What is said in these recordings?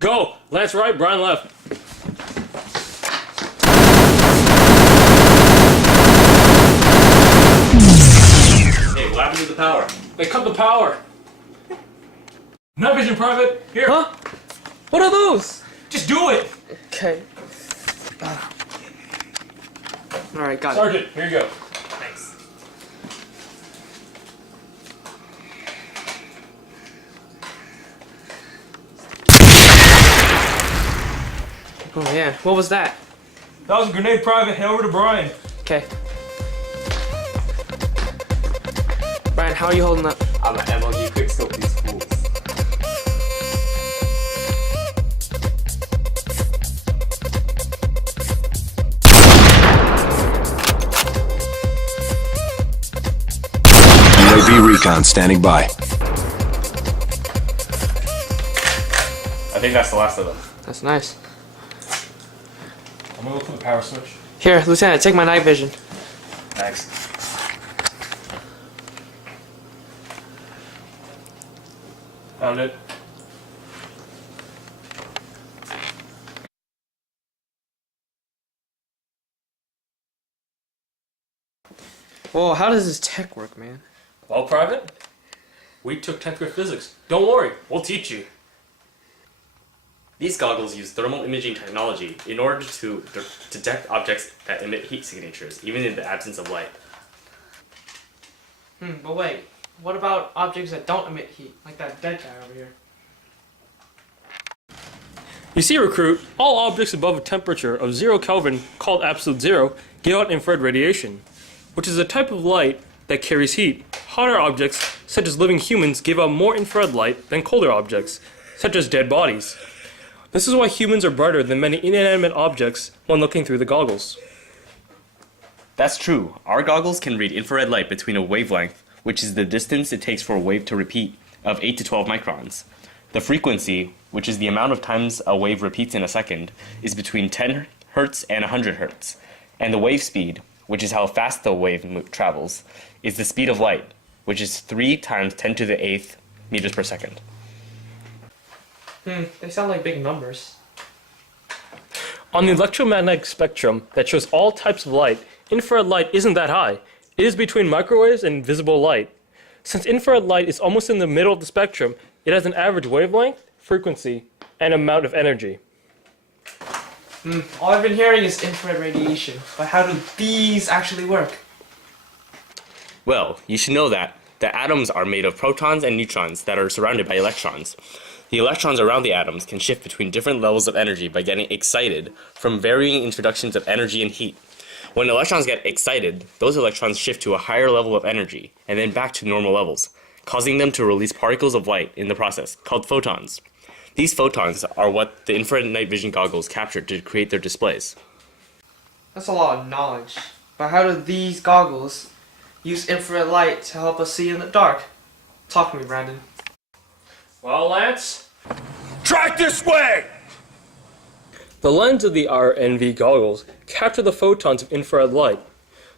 Go! Lance right, Brian left. Hey, what happened to the power? They cut the power. Night vision, Private. Here. Huh? What are those? Just do it. Okay. Alright, got it. Sergeant, here you go. Thanks. Oh man, what was that? That was a grenade, Private. Head over to Brian. Okay. Brian, how are you holding up? I'm an MLG quick scope these fools. UAV recon standing by. I think that's the last of them. That's nice. I'm gonna look for the power switch. Here, Lieutenant, take my night vision. Thanks. Found it. Whoa, how does this tech work, man? Well, Private, we took 10th grade physics. Don't worry, we'll teach you. These goggles use thermal imaging technology in order to detect objects that emit heat signatures, even in the absence of light. But wait, what about objects that don't emit heat, like that dead guy over here? You see, Recruit, all objects above a temperature of 0 Kelvin, called absolute zero, give out infrared radiation, which is a type of light that carries heat. Hotter objects, such as living humans, give out more infrared light than colder objects, such as dead bodies. This is why humans are brighter than many inanimate objects when looking through the goggles. That's true. Our goggles can read infrared light between a wavelength, which is the distance it takes for a wave to repeat, of 8 to 12 microns. The frequency, which is the amount of times a wave repeats in a second, is between 10 Hz and 100 Hz. And the wave speed, which is how fast the wave travels, is the speed of light, which is 3 times 10 to the 8th meters per second. They sound like big numbers. On the electromagnetic spectrum that shows all types of light, infrared light isn't that high. It is between microwaves and visible light. Since infrared light is almost in the middle of the spectrum, it has an average wavelength, frequency, and amount of energy. All I've been hearing is infrared radiation, but how do these actually work? Well, you should know that the atoms are made of protons and neutrons that are surrounded by electrons. The electrons around the atoms can shift between different levels of energy by getting excited from varying introductions of energy and heat. When electrons get excited, those electrons shift to a higher level of energy and then back to normal levels, causing them to release particles of light in the process, called photons. These photons are what the infrared night vision goggles capture to create their displays. That's a lot of knowledge. But how do these goggles use infrared light to help us see in the dark? Talk to me, Brandon. Well, Lance? Track this way! The lens of the IRNVG goggles capture the photons of infrared light.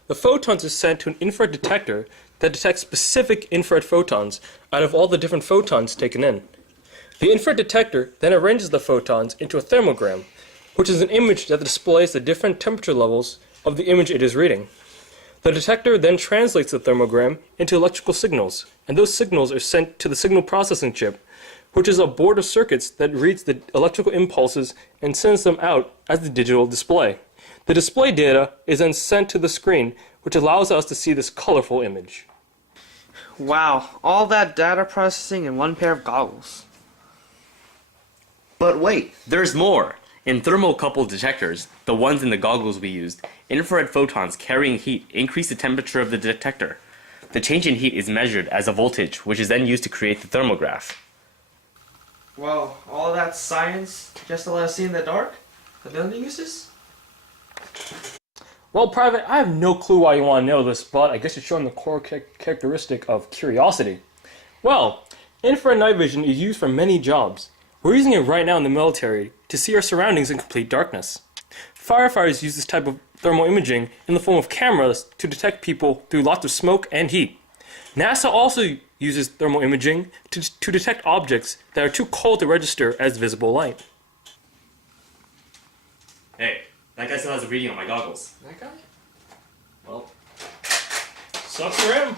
The photons are sent to an infrared detector that detects specific infrared photons out of all the different photons taken in. The infrared detector then arranges the photons into a thermogram, which is an image that displays the different temperature levels of the image it is reading. The detector then translates the thermogram into electrical signals, and those signals are sent to the signal processing chip, which is a board of circuits that reads the electrical impulses and sends them out as the digital display. The display data is then sent to the screen, which allows us to see this colorful image. Wow, all that data processing in one pair of goggles. But wait, there's more! In thermocouple detectors, the ones in the goggles we used, infrared photons carrying heat increase the temperature of the detector. The change in heat is measured as a voltage, which is then used to create the thermograph. Whoa, all that science just to let us see in the dark? The building uses? Well, Private, I have no clue why you want to know this, but I guess it's showing the core characteristic of curiosity. Well, infrared night vision is used for many jobs. We're using it right now in the military to see our surroundings in complete darkness. Firefighters use this type of thermal imaging in the form of cameras to detect people through lots of smoke and heat. NASA also uses thermal imaging to detect objects that are too cold to register as visible light. That guy still has a reading on my goggles. That guy? Well, sucks for him.